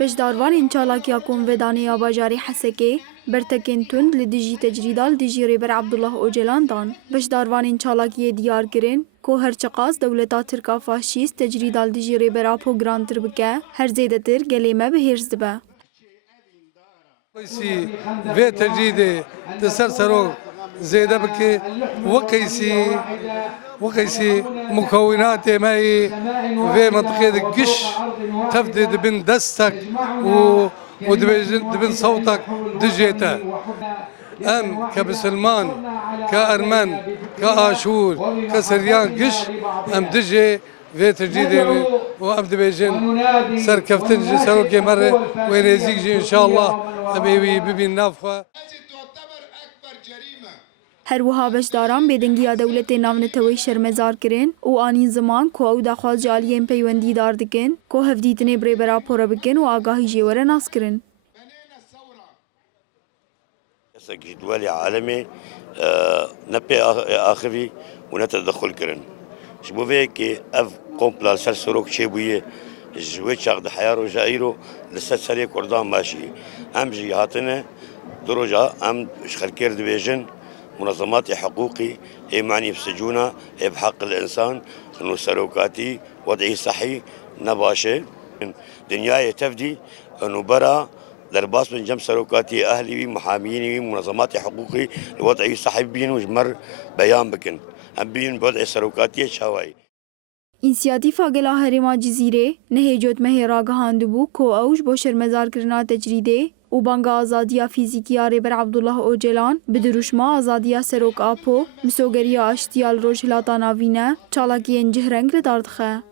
بجداروان چالاکیا کنویدانی باجاری حسکه برتکین تند لدیجی تجریدال دیجی ریبر عبدالله اوجلان دان. بجداروان چالاکی دیار کرن که هرچقاس دولتا ترکا فاشیست تجریدال دیجی ریبر آپو گرانتر بکه هر زیده تر گلیمه بهرز دبه. كيسي في تجديد تسرسروا زيادة بكي وكيسي مكونات ماي في منطقة قش تفدد بين دستك ودبن صوتك دجيتا أم كبسلمان كأرمن كآشور كسريان قش أم دجي في تجديد وأبد بيجن سركفتن سروكي مرة وينزيك إن شاء الله أبي ببين نافخة. هر وها بشداران بدنگیا دولت ناونتوی شرمزار کرن و آنین زمان که او دخواست جالیم پیوندی دار دکن که هفدیتنی بری برا پورا بکن و آگاهی جیوره ناس کرن. دولي عالمي نبي آخري ونتدخل كرن شبوفي كي أف قومبلا سرسروك شيبوية جويت شاقد حيارو جايرو لسرسري كردان ماشي أم جهاتنا دروجا أم شخركير دبيجن منظمات حقوقي هي معني بسجونة هي بحق الإنسان إنه سروكاتي وضعي صحي نباشة دنياي تفدي إنه برا درباس من جم سروكاتي أهلي محاميني منظمات حقوقي الوضعي صحي بين وجمر بيان بكن هم بين بوضع سروكاتي شواي انسیاتیفا گلا هرما جزیره نهجوت مهرا گهاندبو کو اوج بو شرمزار کرنا تجریده و بانگا آزادیا فیزیکیا ریبر عبدالله اوجلان بدروشما آزادیا سروک آپو مسوگریا اشتیال روش هلاتا ناوینه چالاکی انجهرنگ رداردخه.